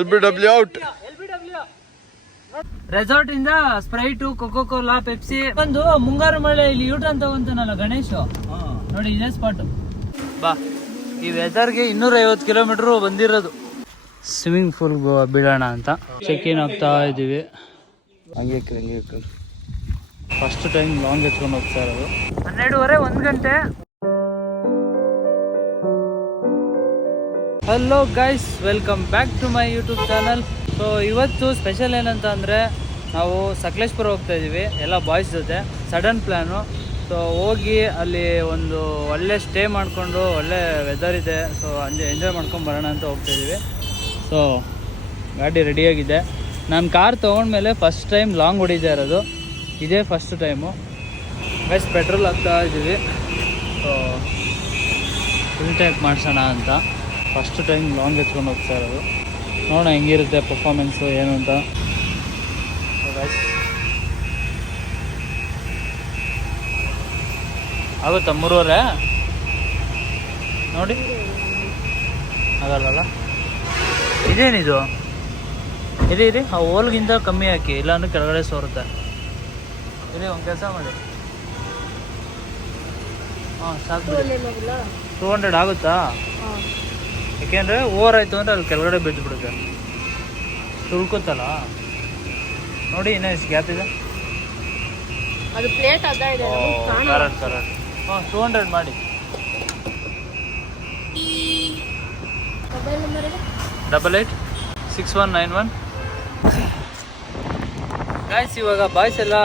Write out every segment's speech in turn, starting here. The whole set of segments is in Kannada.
LBW out. ರೆಸಾರ್ಟ್ ಇಂದ ಸ್ಪ್ರೈಟು, ಕೊಕೋ ಕೋಲಾ, ಪೆಪ್ಸಿ ಒಂದು ಮುಂಗಾರು ಮಳೆ ಇಲ್ಲಿ ಯೂಟರ್ನ್ ತಗೊಂತಾನಲ್ಲ ಗಣೇಶ್, ನೋಡಿ ಇದೇ ಸ್ಪಾಟ್. ಬಾ, ಈ ವೆದರ್ಗೆ 250 ಕಿಲೋಮೀಟರ್ ಬಂದಿರೋದು. ಸ್ವಿಮ್ಮಿಂಗ್ ಪೂಲ್ ಬೀಳೋಣ ಅಂತ ಚೆಕ್ ಇನ್ ಆಗ್ತಾ ಇದೀವಿ. ಫಸ್ಟ್ ಟೈಮ್ ಲಾಂಗ್ ಎತ್ಕೊಂಡು ಹೋಗ್ತಾ ಇರೋದು. 12:30 1 ಗಂಟೆ. Hello guys, welcome back to my YouTube channel. So ಇವತ್ತು ಸ್ಪೆಷಲ್ ಏನಂತ ಅಂದರೆ, ನಾವು ಸಕಲೇಶ್ಪುರ ಹೋಗ್ತಾ ಇದ್ದೀವಿ ಎಲ್ಲ ಬಾಯ್ಸ್ ಜೊತೆ. Sudden plan. ಸೊ ಹೋಗಿ ಅಲ್ಲಿ ಒಂದು ಒಳ್ಳೆ ಸ್ಟೇ ಮಾಡಿಕೊಂಡು, ಒಳ್ಳೆ ವೆದರ್ ಇದೆ, ಸೊ ಎಂಜಾಯ್ ಮಾಡ್ಕೊಂಡು ಬರೋಣ ಅಂತ ಹೋಗ್ತಾಯಿದ್ದೀವಿ. ಸೊ ಗಾಡಿ ರೆಡಿಯಾಗಿದೆ. ನಾನು ಕಾರ್ ತೊಗೊಂಡ್ಮೇಲೆ ಫಸ್ಟ್ ಟೈಮ್ ಲಾಂಗ್ ಹೊಡಿತಾ ಇರೋದು, ಇದೇ ಫಸ್ಟ್ ಟೈಮು. ಗೈಸ್ ಪೆಟ್ರೋಲ್ ಹಾಕ್ತಾ ಇದ್ದೀವಿ. ಸೊ ಫುಲ್ ಟ್ಯಾಂಕ್ ಮಾಡಿಸೋಣ ಅಂತ ಫಸ್ಟ್ ಟೈಮ್ ಲಾಂಗ್ ಎತ್ಕೊಂಡು ಹೋಗ್ತಾ ಇರೋದು. ನೋಡೋಣ ಹೆಂಗಿರುತ್ತೆ ಪರ್ಫಾರ್ಮೆನ್ಸು ಏನು ಅಂತ. ಆಗುತ್ತಾ 3:30 ನೋಡಿ? ಆಗಲ್ಲ. ಇದೇನಿದು? ಇರಿ ಆ ಓಲ್ಗಿಂತ ಕಮ್ಮಿ ಹಾಕಿ, ಇಲ್ಲಾಂದ್ರೆ ಕೆಳಗಡೆ ಸೋರುತ್ತೆ. ಇರಿ ಒಂದು ಕೆಲಸ ಮಾಡಿ. ಹಾಂ ಸಾಕು, 200 ಆಗುತ್ತಾ? ಯಾಕೆಂದರೆ ಓವರ್ ಆಯಿತು ಅಂದರೆ ಅಲ್ಲಿ ಕೆಳಗಡೆ ಬಿದ್ದು ಬಿಡುತ್ತೆ, ತುಳ್ಕೊತ್ತಲ್ಲ. ನೋಡಿ ಇನ್ನೂ ಎಷ್ಟು ಗ್ಯಾಪ್ ಇದೆ. ಅದು ಪ್ಲೇಟ್ ಅದ ಇದೆ. ಕರೆಕ್ಟ್. ಹಾಂ 200 ಮಾಡಿ. Mobile number 886191. ಗಾಯ್ಸ್, ಇವಾಗ ಬಾಯ್ಸ್ ಎಲ್ಲ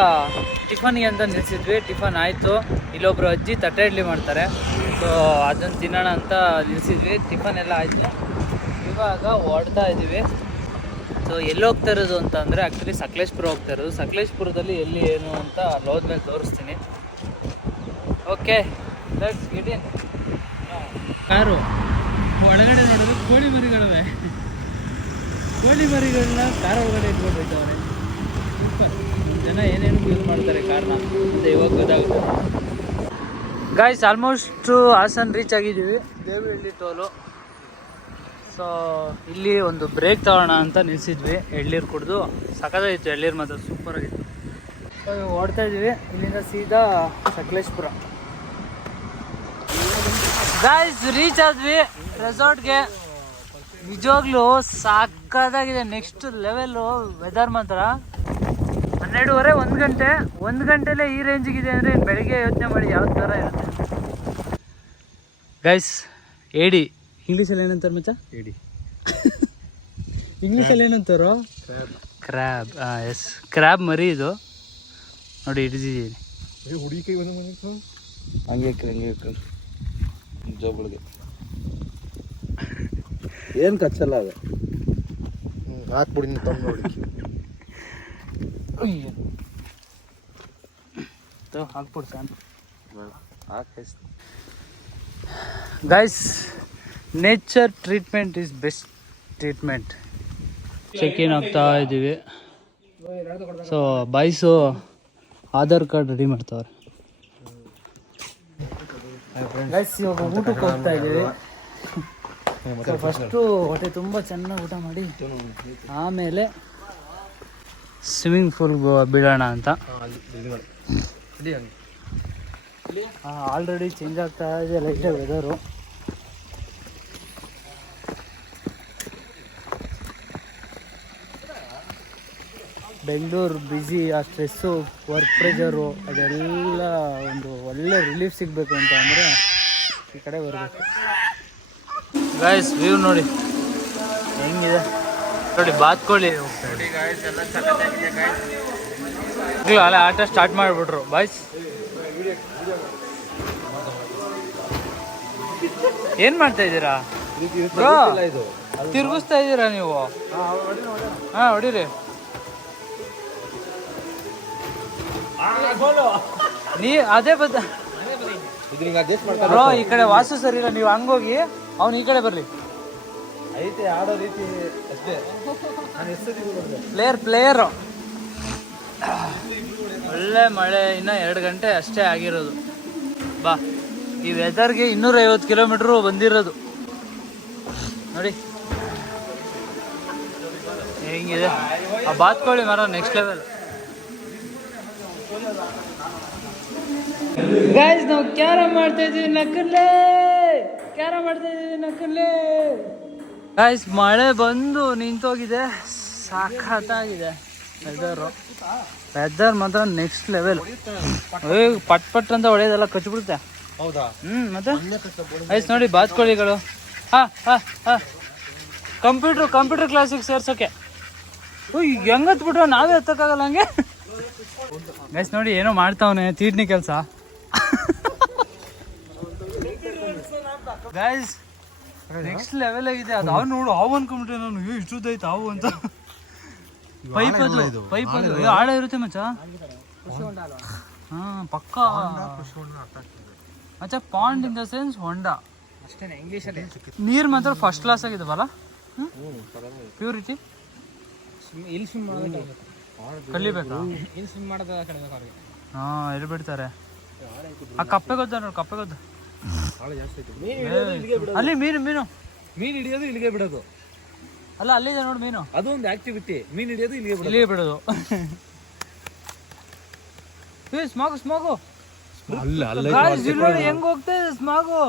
ಟಿಫನ್ಗೆ ಅಂತ ನಿಲ್ಸಿದ್ವಿ. ಟಿಫನ್ ಆಯಿತು. ಇಲ್ಲೊಬ್ರು ಅಜ್ಜಿ ತಟ್ಟೆ ಇಡ್ಲಿ ಮಾಡ್ತಾರೆ, ಸೊ ಅದನ್ನು ತಿನ್ನೋಣ ಅಂತ ನಿಲ್ಸಿದ್ವಿ. ಟಿಫನ್ ಎಲ್ಲ ಆಯಿತು. ಇವಾಗ ಹೊಡ್ತಾ ಇದ್ದೀವಿ. ಸೊ ಎಲ್ಲಿ ಹೋಗ್ತಾ ಇರೋದು ಅಂತ ಅಂದರೆ, ಆ್ಯಕ್ಚುಲಿ ಸಕಲೇಶ್ಪುರ ಹೋಗ್ತಾ ಇರೋದು. ಸಕಲೇಶ್ಪುರದಲ್ಲಿ ಎಲ್ಲಿ ಏನು ಅಂತ ಅಲ್ಲಿ ಹೋದ್ಮೇಲೆ ತೋರಿಸ್ತೀನಿ. Okay, let's get in. Car ಒಳಗಡೆ ನೋಡಿದ್ರೆ ಕೋಳಿ ಮರಿಗಳಿವೆ. ಕೋಳಿ ಮರಿಗಳನ್ನ ಕಾರ್ ಒಳಗಡೆ ಇಟ್ಕೊಂಡು ಹೋಯ್ತವ್ರೆ. ಸೂಪರ್. ಜನ ಏನೇನು ಯೂಸ್ ಮಾಡ್ತಾರೆ ಕಾರ್ನ ಅಂತ ಇವಾಗ ಗೊತ್ತಾಗುತ್ತೆ. ಗಾಯ್ಸ್, ಆಲ್ಮೋಸ್ಟ್ ಹಾಸನ್ ರೀಚ್ ಆಗಿದ್ದೀವಿ. ದೇವರಹಳ್ಳಿ ಟೋಲು. ಸೊ ಇಲ್ಲಿ ಒಂದು ಬ್ರೇಕ್ ತಗೋಣ ಅಂತ ನಿಲ್ಸಿದ್ವಿ. ಎಳ್ನೀರು ಕುಡಿದು ಸಖತ್ತಾಗಿತ್ತು. ಎಳ್ನೀರು ಮಾತ್ರ ಸೂಪರಾಗಿತ್ತು. ಸೊ ಓಡ್ತಾ ಇದ್ದೀವಿ ಇಲ್ಲಿಂದ ಸೀದಾ ಸಕಲೇಶ್ಪುರ. ಗಾಯ್ಸ್, ರೀಚ್ ಆದ್ವಿ ರೆಸಾರ್ಟ್ಗೆ. ನಿಜವಾಗ್ಲೂ ಸಾಕಾಗಿದೆ. ನೆಕ್ಸ್ಟ್ ಲೆವೆಲ್ಲು ವೆದರ್ ಮಾತ್ರ. 12:30 1 ಗಂಟೆಲೇ ಈ ರೇಂಜಿಗಿದೆ ಅಂದರೆ ಬೆಳಗ್ಗೆ ಯೋಚನೆ ಮಾಡಿ ಯಾವ ಥರ ಇರುತ್ತೆ. ಗೈಸ್, ಏಡಿ ಇಂಗ್ಲೀಷಲ್ಲಿ ಏನಂತಾರೆ ಮಚ್ಚ? ಏಡಿ ಇಂಗ್ಲೀಷಲ್ಲಿ ಏನಂತಾರೋ? ಕ್ರ್ಯಾಬ್. ಎಸ್, ಕ್ರ್ಯಾಬ್ ಮರಿ ಇದು ನೋಡಿ, ಹಿಡಿದಿದ್ದೀನಿ. ಹಂಗೆ ಜೋಬಳಿಗೆ ಏನು ಕಚ್ಚಲ್ಲ ಅದು. ಹಾಕ್ಬಿಡಿ ಹಾಕ್ಬಿಡು ಸ್ಯಾನ್. Guys, nature treatment is best treatment. Check in ಆಗ್ತಾ ಇದ್ದೀವಿ. So boys Aadhaar card ready ಮಾಡ್ತಾವ್ರೆ. ಗೈಸ್, ಇವಾಗ ಊಟಕ್ಕೆ ಹೋಗ್ತಾ ಇದ್ದೀವಿ. ಸೊ ಫಸ್ಟು ಹೊಟ್ಟೆ ತುಂಬ ಚೆನ್ನಾಗಿ ಊಟ ಮಾಡಿ ಆಮೇಲೆ ಸ್ವಿಮ್ಮಿಂಗ್ ಪೂಲ್ ಬೀಳೋಣ ಅಂತ. ಆಲ್ರೆಡಿ ಚೇಂಜ್ ಆಗ್ತಾ ಇದೆ ಲೈಟಾಗಿ ವೆದರು. ಬೆಂಗಳೂರು ಬ್ಯುಸಿ, ಆ ಸ್ಟ್ರೆಸ್ಸು, ವರ್ಕ್ ಪ್ರೆಷರು, ಅದೆಲ್ಲ ಒಂದು ಒಳ್ಳೆ ರಿಲೀಫ್ ಸಿಗಬೇಕು ಅಂತ ಅಂದರೆ ಈ ಕಡೆ ಬರಬೇಕು. ಗಾಯ್ಸ್, ವ್ಯೂ ನೋಡಿ ಹೆಂಗಿದೆ ನೋಡಿ. ಬಾತ್ಕೊಳ್ಳಿ ನೋಡಿ ಗಾಯ್ಸ್, ಎಲ್ಲ ಚೆನ್ನಾಗಿದೆ ಗಾಯ್ಸ್. ಅಲ್ಲೇ ಆಟ ಸ್ಟಾರ್ಟ್ ಮಾಡಿಬಿಟ್ರು ಬಾಯ್ಸ್. ಏನು ಮಾಡ್ತಾ ಇದ್ದೀರಾ ಬ್ರೋ? ತಿರುಗಿಸ್ತಾ ಇದ್ದೀರಾ ನೀವು? ಹಾಂ, ಹೊಡೀರಿ. ನೀ ಅದೇ ಬ್ರೋ, ಈ ಕಡೆ ವಾಸು ಸರಿ ಇಲ್ಲ, ನೀವು ಹಂಗೋಗಿ ಅವ್ನು ಈ ಕಡೆ ಬರ್ರಿ. ಐತೆ ಆಡೋ ರೀತಿ ಅಷ್ಟೇ. ಪ್ಲೇಯರ್ ಒಳ್ಳೆ ಮಳೆ. ಇನ್ನು 2 ಗಂಟೆ ಅಷ್ಟೇ ಆಗಿರೋದು. ಬಾ, ಈ ವೆದರ್ಗೆ 250 ಕಿಲೋಮೀಟ್ರು ಬಂದಿರೋದು ನೋಡಿ. ಹೆಂಗಿದೆ ಆ ಬಾತ್ಕೋಳಿ ಮರ ನೆಕ್ಸ್ಟ್ ಲೆವೆಲ್. ಗೈಸ್ ನಾವು ಕ್ಯಾರಮ್ ಮಾಡ್ತಾ ಇದೀವಿ ನಕ್ಕಲ್ಲೇ, ಕ್ಯಾರಮ್ ಮಾಡ್ತಾ ಇದೀವಿ ನಕ್ಕಲ್ಲೇ. ಗೈಸ್ ಮಳೆ ಬಂದು ನಿಂತೋಗಿದೆ, ಸಾಕತ್ತಾಗಿದೆ ವೆದರ್ ಮಾತ್ರ ನೆಕ್ಸ್ಟ್ ಲೆವೆಲ್. ಪಟ್ ಪಟ್ ಅಂತ ಹೊಡೆಯೋದೆಲ್ಲ ಕಚ್ಚಿಬಿಡುತ್ತೆ. ಹೌದಾ? ಮತ್ತೆ ಗೈಸ್ ನೋಡಿ ಬಾತ್ಕೋಳಿಗಳು. ಕಂಪ್ಯೂಟರ್ ಕ್ಲಾಸಿಗೆ ಸೇರ್ಸೋಕೆ ಈಗ ಹೆಂಗ್ ಹತ್ಬಿಟ್ರು ನಾವೇ ಹತ್ತಕ್ಕಾಗಲ್ಲ ಹಂಗೆ. ಗೈಸ್ ನೋಡಿ ಏನೋ ಮಾಡ್ತಾವನೆ ತೀರ್ನಿ ಕೆಲಸ. ಗೈಸ್ ನೆಕ್ಸ್ಟ್ ಲೆವೆಲ್ ಆಗಿದೆ ಅದು. ಅವ್ ನೋಡು ಹಾವು ಅನ್ಕೊಂಡ್ಬಿಟ್ಟೆ ನಾನು, ಇಷ್ಟುದೈತೆ ಹಾವು ಅಂತ. ಪೈಪ್ ಅದು ಆಳ ಇರುತ್ತೆ ಮಚ್ಚ. ಹಾ ಪಕ್ಕ ಮಚ್ಚ. ಪಾಂಡ್ ಇನ್ ದ ಸೆನ್ಸ್ ಹೊಂಡ ಅಷ್ಟೇನೆ ಇಂಗ್ಲೀಷಲ್ಲಿ. ನೀರು ಮಾತ್ರ ಫಸ್ಟ್ ಕ್ಲಾಸ್ ಆಗಿದಾವಲ್ಲ, ಪ್ಯೂರಿಟಿ. ಇಲ್ಲಿ ಸ್ವಿಮ್ ಕಲಿಬೇಕಾ? ಇಲ್ಲಿ ಸ್ವಿಮ್ ಮಾಡೋದು ಕಲಿಬೇಕು ಅವ್ರಿಗೆ. ಹಾಂ ಎಲ್ಲಿ ಬಿಡ್ತಾರೆ. ಆ ಕಪ್ಪೆ ಗೊತ್ತ ನೋಡಿ, ಕಪ್ಪೆ ಗೊತ್ತ. ಅಲ್ಲಿ ಮೀನು ಹಿಡಿಯೋದು ಇಲ್ಲಿಗೆ ಬಿಡೋದು. ಅಲ್ಲ ಅಲ್ಲಿದೆ ನೋಡಿ ಮೀನು. ಅದು ಒಂದು ಆಕ್ಟಿವಿಟಿ. ಮೀನು ಹಿಡಿಯೋದು ಇಲ್ಲಿಗೆ ಬಿಡೋದು. ಸ್ಮಾಗು ನೋಡಿ ಹೆಂಗ್ ಹೋಗ್ತದೆ ಸ್ಮಾಗು.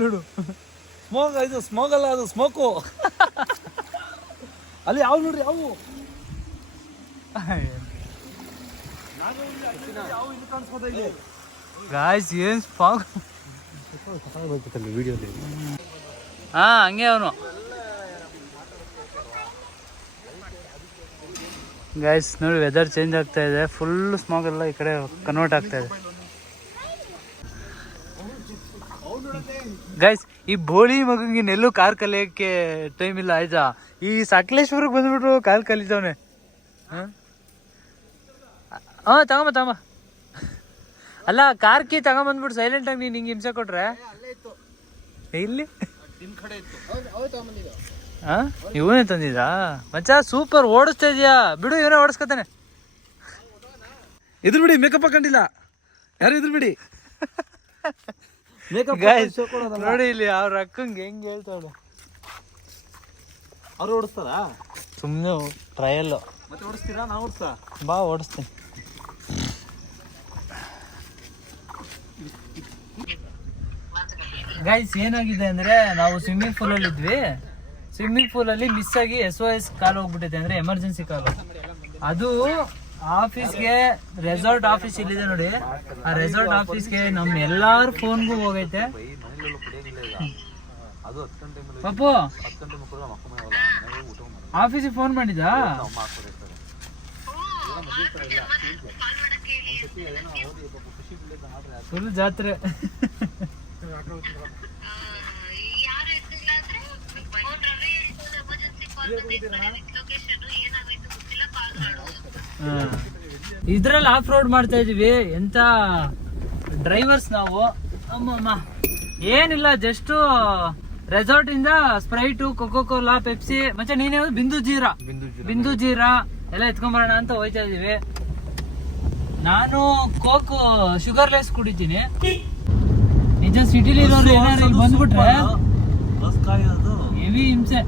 ನೋಡು ಸ್ಮೋಕ್. ಇದು ಸ್ಮೋಕ್ ಅಲ್ಲ, ಅದು ಸ್ಮೋಕು. ಅಲ್ಲಿ ಯಾವ ನೋಡ್ರಿ ಯಾವ ಗಾಯ್ಸ್ ಏನ್ ಸ್ಮಾಗ್. ಹಾ ಹಂಗೆ ಅವನು. ಗೈಸ್ ನೋಡಿ ವೆದರ್ ಚೇಂಜ್ ಆಗ್ತಾ ಇದೆ, ಫುಲ್ ಸ್ಮಾಗ್ ಎಲ್ಲ ಈ ಕಡೆ ಕನ್ವರ್ಟ್ ಆಗ್ತಾ ಇದೆ. ಗೈಸ್ ಈ ಬೋಳಿ ಮಗಂಗೆ ನೆಲ್ಲೂ ಕಾರ್ ಕಲಿಯೋಕ್ಕೆ ಟೈಮ್ ಇಲ್ಲ ಆಯ್ತಾ. ಈ ಸಕಲೇಶ್ವರಕ್ಕೆ ಬಂದ್ಬಿಟ್ಟು ಕಾರ್ ಕಲಿತವನೆ. ಹಾಂ ತಗೊಂಬ. ಅಲ್ಲ ಕಾರ್ ಕೀ ತಗೊಂಬಂದ್ಬಿಟ್ಟು ಸೈಲೆಂಟ್ ಆಗಿ ನೀನು ಹಿಂಗೆ ಹಿಂಸೆ ಕೊಟ್ರೆ ಇಲ್ಲಿ. ಹಾಂ ಇವನೇ ತಂದಿದ್ದಾ ಮಚ್ಚ? ಸೂಪರ್ ಓಡಿಸ್ತಾ ಇದೀಯಾ ಬಿಡು, ಇವನೇ ಓಡಿಸ್ಕೊತಾನೆ. ಎದುರು ಬಿಡಿ, ಮೇಕಪ್ ಹಾಕೊಂಡಿಲ್ಲ ಯಾರು, ಎದುರು ಬಿಡಿ. ನೋಡಿ ಇಲ್ಲಿ ಅವ್ರ ಅಕ್ಕಂಗೆ ಹೆಂಗ್ ಹೇಳ್ತಾಳೆ. ಅವ್ರು ಓಡಿಸ್ತಾರಾ? ಸುಮ್ಮನೆ ಟ್ರಯಲ್. ಮತ್ತೆ ಓಡಿಸ್ತೀರಾ? ನಾ ಓಡಿಸ್ತಾ ಬಾ ಓಡಿಸ್ತೀನಿ. ಗೈಸ್ ಏನಾಗಿದೆ ಅಂದ್ರೆ ನಾವು ಸ್ವಿಮ್ಮಿಂಗ್ ಪೂಲ್ ಅಲ್ಲಿ ಇದ್ವಿ. ಸ್ವಿಮ್ಮಿಂಗ್ ಪೂಲ್ ಅಲ್ಲಿ ಮಿಸ್ ಆಗಿ SOS ಕಾಲ್ ಹೋಗ್ಬಿಟ್ಟಿದೆ, ಅಂದ್ರೆ ಎಮರ್ಜೆನ್ಸಿ ಕಾಲ್. ಅದು ಆಫೀಸ್ಗೆ, ರೆಸಾರ್ಟ್ ಆಫೀಸ್ ಇಲ್ಲಿದೆ ನೋಡಿ, ಆ ರೆಸಾರ್ಟ್ ಆಫೀಸ್ಗೆ ನಮ್ಮ ಎಲ್ಲಾರ ಫೋನ್ಗೂ ಹೋಗೈತೆ. ಪಪ್ಪು ಆಫೀಸಿಗೆ ಫೋನ್ ಮಾಡಿದಾ? ಫುಲ್ ಜಾತ್ರೆ. ಇದ್ರಲ್ಲಿ ಆಫ್ ರೋಡ್ ಮಾಡ್ತಾ ಇದೀವಿ. ಎಂತ ಡ್ರೈವರ್ಸ್ ನಾವು. ಅಮ್ಮಮ್ಮ ಏನಿಲ್ಲ, ಜಸ್ಟ್ ರೆಸಾರ್ಟ್ ಇಂದ ಸ್ಪ್ರೈಟು, ಕೊಕೋ ಕೋಲಾ, ಪೆಪ್ಸಿ, ಮತ್ತೆ ನೀನೇ ಬಿಂದು ಜೀರಾ ಎಲ್ಲ ಎತ್ಕೊಂಬರೋಣ ಅಂತ ಹೋಯ್ತಾ ಇದೀವಿ. ನಾನು ಕೋಕ್ ಶುಗರ್ಲೆಸ್ ಕುಡಿತೀನಿ. ನಿಜ ಸಿಟಿಲಿ ಇರೋರು ಏನಾದ್ರು ಇಲ್ಲಿ ಬಂದ್ಬಿಟ್ರೆ ಹೆವಿ ಹಿಂಸೆ.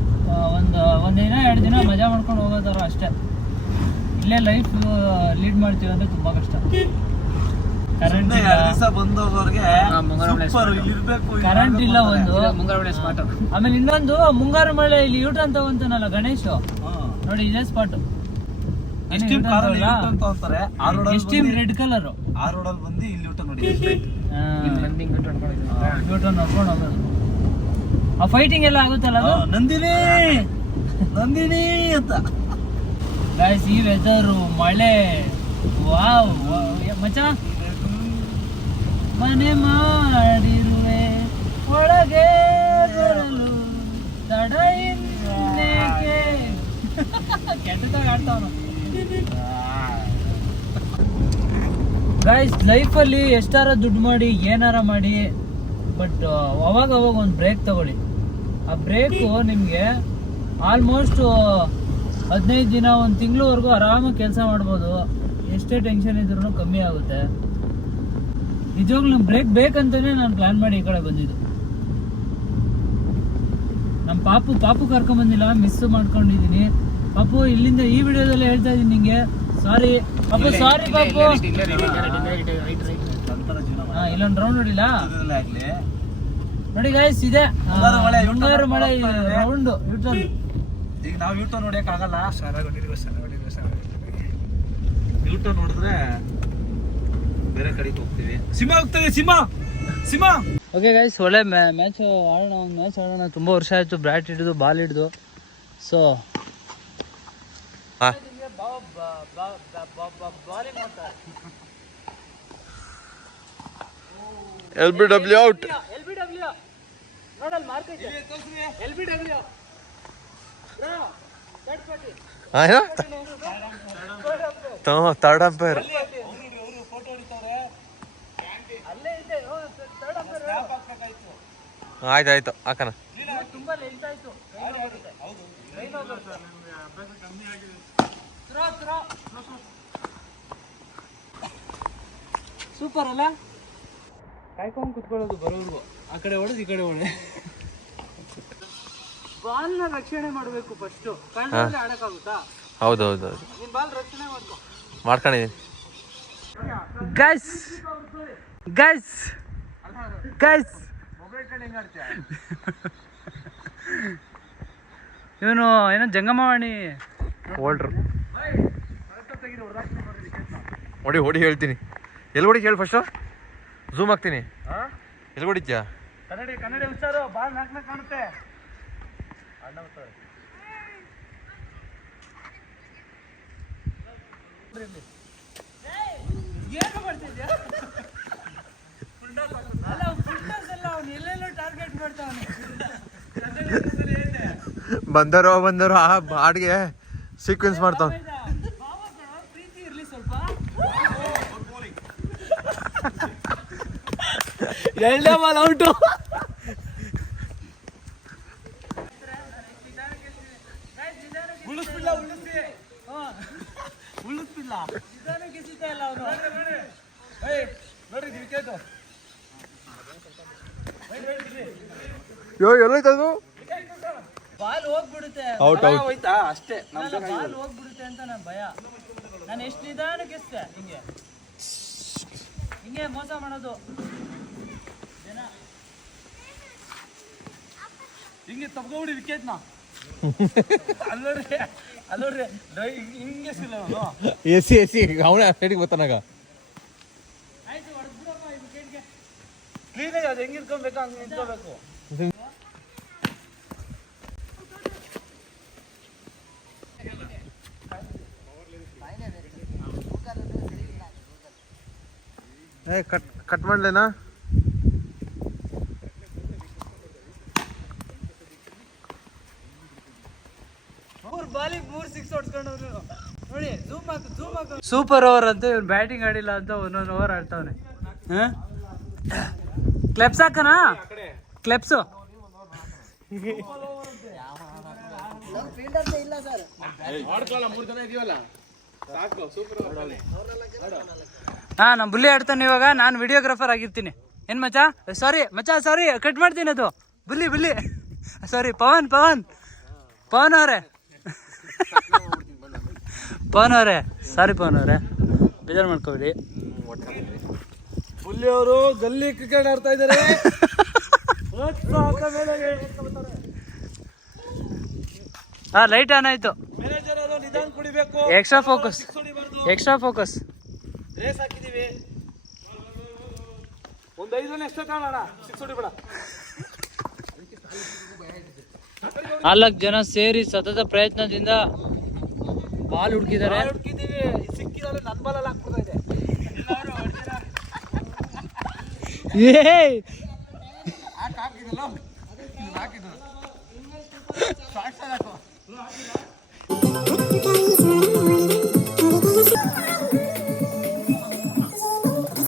ಒಂದಿನ 2 ದಿನ ಮಜಾ ಮಾಡ್ಕೊಂಡು ಹೋಗೋದಾರ ಅಷ್ಟೇ. ಇಲ್ಲೇ ಲೈಫ್ ಲೀಡ್ ಮಾಡ್ತೀವಿ ಅಂದ್ರೆ ತುಂಬಾ ಕಷ್ಟ. ಕರೆಂಟ್ ಇಲ್ಲ ಒಂದು. ಆಮೇಲೆ ಇನ್ನೊಂದು ಮುಂಗಾರು ಮಳೆ. ಇಲ್ಲಿ ಯೂಟರ್ನ್ ತಗೊಂತಾನಲ್ಲ ಗಣೇಶ್, ನೋಡಿ ಇದೇ ಸ್ಪಾಟ್. ರೆಡ್ ಕಲರ್ ಆ ರೋಡಲ್ಲಿ ಬಂದು ಇಲ್ಲಿ ಯೂಟರ್ನ್ ನೋಡಿ. ಯೂಟರ್ನ್ ನೋಡ್ಕೊಂಡು ಹೋಗೋದು. ಆ ಫೈಟಿಂಗ್ ಎಲ್ಲ ಆಗುತ್ತಲ್ಲ ಅದು. ನಂದಿನಿ ಅಂತ ಗೈಸ್ ಈ ವೆದರು, ಮಳೆ, ವಾವ್ ಮಚ್ಚ. ಮನೆ ಮಾಡಿರುವೆ ಒಳಗೆ ಬರಲು ತಡ ಇನ್ನೇಕೆ. ಕೆಟ್ಟದಾಗ ಆಡ್ತಾವನು. ಗೈಸ್ ಲೈಫಲ್ಲಿ ಎಷ್ಟಾರ ದುಡ್ಡು ಮಾಡಿ ಏನಾರ ಮಾಡಿ, ಬಟ್ ಅವಾಗ ಒಂದು ಬ್ರೇಕ್ ತಗೊಳ್ಳಿ. ಆ ಬ್ರೇಕು ನಿಮಗೆ ಆಲ್ಮೋಸ್ಟ್ 15 ದಿನ, 1 ತಿಂಗಳವರೆಗೂ ಆರಾಮಾಗಿ ಕೆಲಸ ಮಾಡ್ಬೋದು. ಎಷ್ಟೇ ಟೆನ್ಷನ್ ಇದ್ರೂ ಕಮ್ಮಿ ಆಗುತ್ತೆ. ನಿಜವಾಗ್ಲೂ ಬ್ರೇಕ್ ಬೇಕಂತಾನೆ ನಾನು ಪ್ಲಾನ್ ಮಾಡಿ ಈ ಕಡೆ ಬಂದಿದ್ದು. ನಮ್ಮ ಪಾಪು ಕರ್ಕೊಂಡ್ ಬಂದಿಲ್ಲ, ಮಿಸ್ ಮಾಡ್ಕೊಂಡಿದೀನಿ. ಪಾಪು ಇಲ್ಲಿಂದ ಈ ವಿಡಿಯೋದಲ್ಲಿ ಹೇಳ್ತಾ ಇದೀನಿ ನಿಂಗೆ, ಸಾರಿ ಪಾಪು, ಸಾರಿ ಪಾಪು. ಇಲ್ಲೊಂದು ರೌಂಡ್ ನೋಡಿಲ್ಲ ನೋಡಿ ಗೈಸ್, ಇದೆ ಮುಂಗಾರು ಮಳೆ ರೌಂಡ್ ಯೂಟರ್ನ್. ಈಗ ನಾವು ಯೂಟರ್ನ್ ನೋಡಿಯಕ್ ಆಗಲ್ಲ, ಯೂಟರ್ನ್ ನೋಡಿದ್ರೆ ಬೇರೆ ಕಡೆಗೆ ಹೋಗ್ತೀವಿ. ಸಿಂಹ ಹೋಗ್ತದೆ, ಸಿಂಹ. ಓಕೆ ಗೈಸ್, ಒಳ್ಳೆ ಮ್ಯಾಚ್ ಆಡೋಣ, ಒಂದು ಮ್ಯಾಚ್ ಆಡೋಣ. ತುಂಬ ವರ್ಷ ಆಯಿತು ಬ್ಯಾಟ್ ಹಿಡಿದು ಬಾಲ್ ಹಿಡಿದು. So LBW out. Third umpire. ಆಯ್ತಾಯ್ತು ಹಾಕಣ. ಸೂಪರ್ ಅಲ್ಲ, ಕಾಯ್ಕೊಂಡು ಕುತ್ಕೊಳ್ಳೋದು ಬರೋರ್ಗು. ಆ ಕಡೆ ಹೊಡೆದು ಈ ಕಡೆ ಹೊಡೆ. ಬಾಲ್ನ ರಕ್ಷಣೆ ಮಾಡಬೇಕು ಫಸ್ಟು. ಕಣ್ಣಲ್ಲಿ ಆಡಕ್ಕಾಗುತ್ತಾ? ಹೌದೌದು, ನೀನ್ ಬಾಲ್ ರಕ್ಷಣೆ ಮಾಡ್ಕೊ. ಮಾಡ್ಕೊಂಡಿದ್ದೀನಿ. ಗೈಸ್ ಇವನು ಏನೋ ಜಂಗಮವಾಣಿ ಓಲ್ಡ್ರು ಹೊಡಿ ಹೇಳ್ತೀನಿ. ಎಲ್ಲಿ ಹೊಡಿ ಹೇಳಿ ಫಸ್ಟು, ಝೂಮ್ ಹಾಕ್ತೀನಿ. ಎಲ್ಲಿ ಹೊಡಿತ್ಯಾ? ಕನ್ನಡಿ ಹುಷಾರು, ಬಾಲ್ ನಾಲ್ಕನೇ ಕಾಣುತ್ತೆ. ಏನು ಮಾಡ್ತಿದ್ಯಾ? ಎಲ್ಲೆಲ್ಲೋ ಟಾರ್ಗೆಟ್ ಮಾಡ್ತಾವನೆ. ಬಂದರೋ ಆ ಹಾಡ್ಗೆ ಸೀಕ್ವೆನ್ಸ್ ಮಾಡ್ತಾವ. ಪ್ರೀತಿ ಇರ್ಲಿ ಸ್ವಲ್ಪ. ಎರಡನೇ ಬಾಲ್ ಔಟು. ಉಳಿಸ್ಬಿಡ್ಲ ಗೆಸಿತಾ ಇಲ್ಲ ಅವನು. ನೋಡ್ರಿ ವಿಕೆಟ್ ಎಲ್ಲೈತದು? ಬಾಲ್ ಹೋಗ್ಬಿಡುತ್ತೆ. ಹೋಯ್ತಾ ಅಷ್ಟೇ. ಬಾಲ್ ಹೋಗ್ಬಿಡುತ್ತೆ ಅಂತ ನನ್ ಭಯ. ನಾನು ಎಷ್ಟು ನಿಧಾನಕ್ಕೆ ಎಸ್ತೆ. ಹಿಂಗೆ ಮೋಸ ಮಾಡೋದು ಜನ. ಹಿಂಗೆ ತಪ್ಕೊಬಿಡಿ ವಿಕೆಟ್ನ. ಅಲ್ಲೋಡ್ರಿ ಹಿಂಗೆ ಸಿಲ್ಲ ಎಸಿ ಅವನೇ ಸೈಡಿಗೆ ಬರ್ತಾನಾಗ. ಆಯ್ತು, ಹೊಡೆದ್ಬಿಡಪ್ಪ ಈ ವಿಕೆಟ್ಗೆ. ಕ್ಲೀನಾಗಿ ಅದು ಹೆಂಗೆ ಇಟ್ಕೊಬೇಕು ಹಂಗೆ ನಿಂತ್ಕೋಬೇಕು. ಕಟ್ ಮಾಡ್ಲೇನಾ? ಬಾಲಿಗೆ 3 6 ಹೊಡ್ಸ್ಕೊಂಡವ್ರು ನೋಡಿ. ಝೂಮ್ ಹಾಕು. ಸೂಪರ್ ಓವರ್ ಅಂತ ಇವ್ನು ಬ್ಯಾಟಿಂಗ್ ಆಡಿಲ್ಲ ಅಂತ ಒಂದೊಂದು ಓವರ್ ಆಡ್ತಾವನೆ. ಕ್ಲೆಪ್ಸ್ ಹಾಕನಾ? ಕ್ಲೆಪ್ಸು ಹಾ, ನಮ್ಮ ಬುಲ್ಲಿ ಆಡ್ತಾನೆ ಇವಾಗ. ನಾನು ವಿಡಿಯೋಗ್ರಾಫರ್ ಆಗಿರ್ತೀನಿ. ಏನ್ ಮಚ್ಚಾ? ಸಾರಿ ಕಟ್ ಮಾಡ್ತೀನಿ. ಅದು ಬುಲ್ಲಿ ಸಾರಿ, ಪವನ್ ಅವರೇ ಸಾರಿ, ಪವನ್ ಅವರೇ ಬೇಜಾರು ಮಾಡ್ಕೋಬೇಡಿ. ಬುಲ್ಲಿ ಅವರು ಗಲ್ಲಿ ಕ್ರಿಕೆಟ್ ಆಡ್ತಾ ಇದ್ದಾರೆ. ಹಾ, ಲೈಟ್ ಆನ್ ಆಯ್ತು. ಮ್ಯಾನೇಜರ್ ಅವರು ನಿಧಾನ ಕುಡಿಬೇಕು. Extra focus. ರೇಸ್ ಹಾಕಿದೀವಿ. ಒಂದು 5 ರನ್ ಎಕ್ಸ್ಟ್ರಾ ಕಾಣೋಣ. 6 ಹೊಡಿಬೇಡ. 4 ಜನ ಸೇರಿ ಸತತ ಪ್ರಯತ್ನದಿಂದ ಬಾಲ್ ಹುಡುಕಿದ್ದಾರೆ. ಸಿಕ್ಕಿದ್ರೆ ನನ್ನ ಬಾಲಲ್ಲಿ ಹಾಕ್ಬಿಡ್ತಾ ಇದೆ. ಹಾಕಿದಲ್ಲ